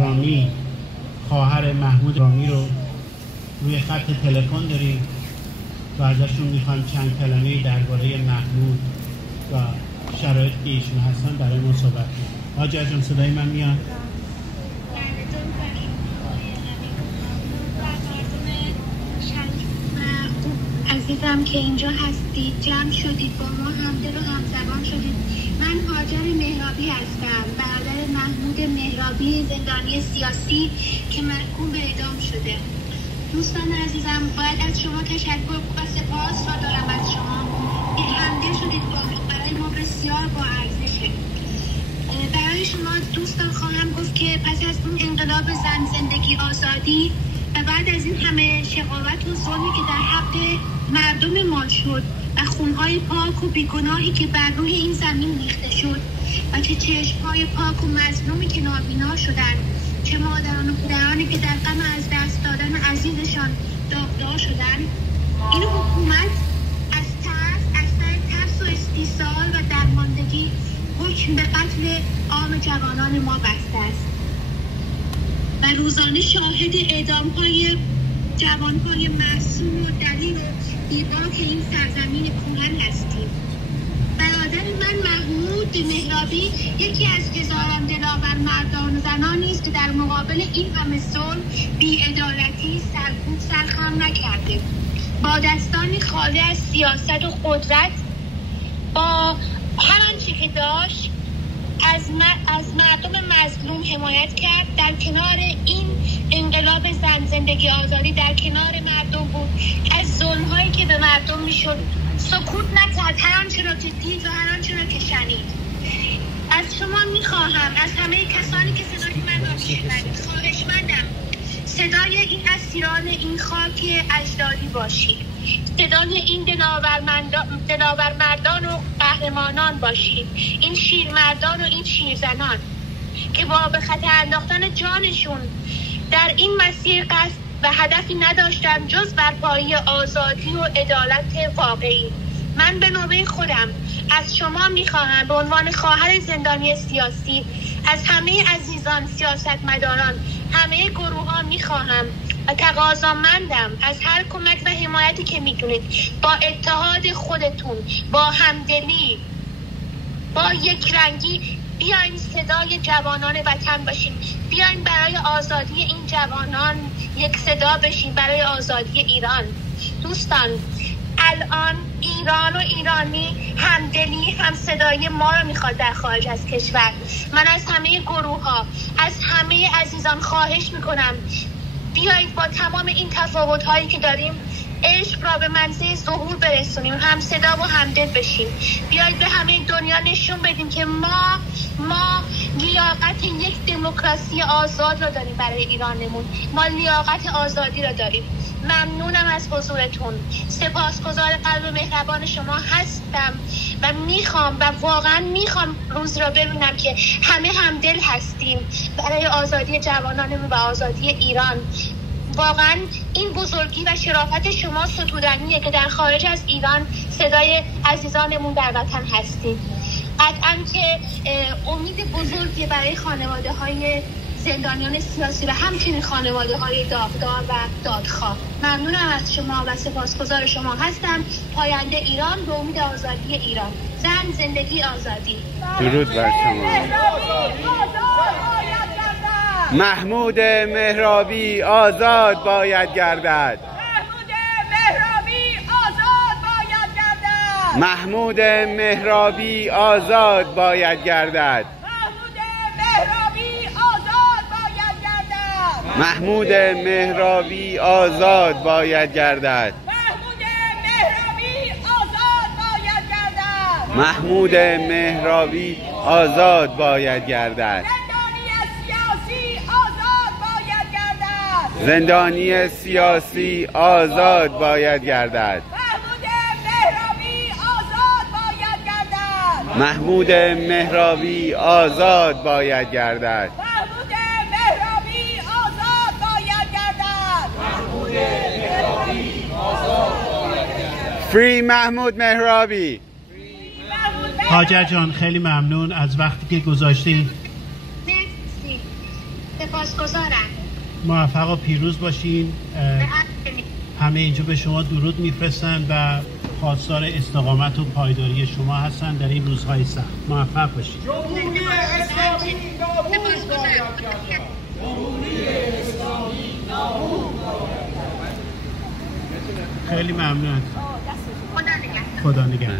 رامی خواهر محمود رامی رو روی خط تلفن داریم و ازشون میخوایم چند کلمه درباره محمود و شرایطی که ایشون هستن برای ما صحبت کنیم. حاجی جان صدای من میاد؟ عزیزم که اینجا هستید، جمع شدید، با ما همدل و همزبان شدید. من هاجر مهرابی هستم، برادر محمود مهرابی زندانی سیاسی که محکوم به اعدام شده. دوستان عزیزم، باید از شما تشکر و سپاس را دارم از شما که همدل شدید، برای ما بسیار با ارزشه. برای شما دوستان خواهم گفت که پس از اون انقلاب زن زندگی آزادی و بعد از این همه شقاوت و ظلمی که در حق مردم ما شد و خونهای پاک و بیگناهی که بر روی این زمین ریخته شد و چه چشمهای پاک و مظلومی که نابینا شدند، چه مادران و پدرانی که در غم از دست دادن عزیزشان داغدار شدند، این حکومت از ترس و استیصال و درماندگی حکم به قتل عام جوانان ما بسته است و روزانه شاهد اعدام‌های جوان‌های معصوم و دلیر و بی‌باک این سرزمین کهن هستیم. برادر من محمود مهرابی یکی از هزاران دلاور مردان و زنانی است که در مقابل این همه ظلم، بی‌عدالتی، سرکوب سرخم نکرده. با دستانی خالی از سیاست و قدرت، با هر آنچه که داشت از مردم مظلوم حمایت کرد. در کنار این انقلاب زن زندگی آزادی در کنار مردم بود، از ظلم‌هایی که به مردم میشد سکوت نکرد، هر آنچه را که دید و هر آنچه را که شنید. از شما میخواهم، از همه کسانی که صدای من را میشنوید، خواهشمندم صدای این اسیران این خاک اجدادی باشید، صدای این دلاورمردان و قهرمانان باشید، این شیرمردان و این شیرزنان که با به خطر انداختن جانشون در این مسیر قصد و هدفی نداشتن جز برپایی آزادی و عدالت واقعی. من به نوبه خودم از شما میخواهم به عنوان خواهر زندانی سیاسی، از همه عزیزان سیاستمداران، همه گروه ها میخواهم و تقاضامندم از هر کمک و حمایتی که میتونید با اتحاد خودتون، با همدلی، با یک رنگی بیاین صدای جوانان وطن باشیم، بیاین برای آزادی این جوانان یک صدا بشیم، برای آزادی ایران. دوستان، الان ایران و ایرانی همدلی، هم صدای ما رو میخواد در خارج از کشور. من از همه گروه ها، از همه عزیزان خواهش میکنم بیایید با تمام این تفاوت هایی که داریم عشق را به منزل ظهور برسونیم، هم صدا و همدل بشیم. بیایید به همه دنیا نشون بدیم که ما لیاقت یک دموکراسی آزاد را داریم برای ایرانمون، ما لیاقت آزادی را داریم. ممنونم از حضورتون، سپاسگزار قلب مهربان شما هستم و میخوام و واقعا میخوام روز را ببینم که همه همدل هستیم برای آزادی جوانانمون و آزادی ایران. واقعا این بزرگی و شرافت شما ستودنیه که در خارج از ایران صدای عزیزانمون در وطن هستیم. قطعا که امید بزرگی برای خانواده های زندانیان سیاسی و همچنین خانواده های داغدار و دادخواه. ممنونم از شما و سپاسگزار شما هستم. پاینده ایران به امید آزادی ایران. زن زندگی آزادی. درود بر شما. محمود مهرابی آزاد باید گردد. محمود مهرابی آزاد باید گردد. محمود مهرابی آزاد باید گردد. محمود مهرابی آزاد باید گردد. زندانی سیاسی آزاد باید گردد. محمود مهرابی آزاد باید گردد. Free محمود مهرابی. هاجر جان خیلی ممنون از وقتی که گذاشتی. سپاسگزارم. موفق و پیروز باشین. همه اینجا به شما درود میفرستن و خواستار استقامت و پایداری شما هستن در این روزهای سخت. موفق باشین. جمهوری اسلامی خیلی ممنون. خدا نگهدار. خدا نگهدار.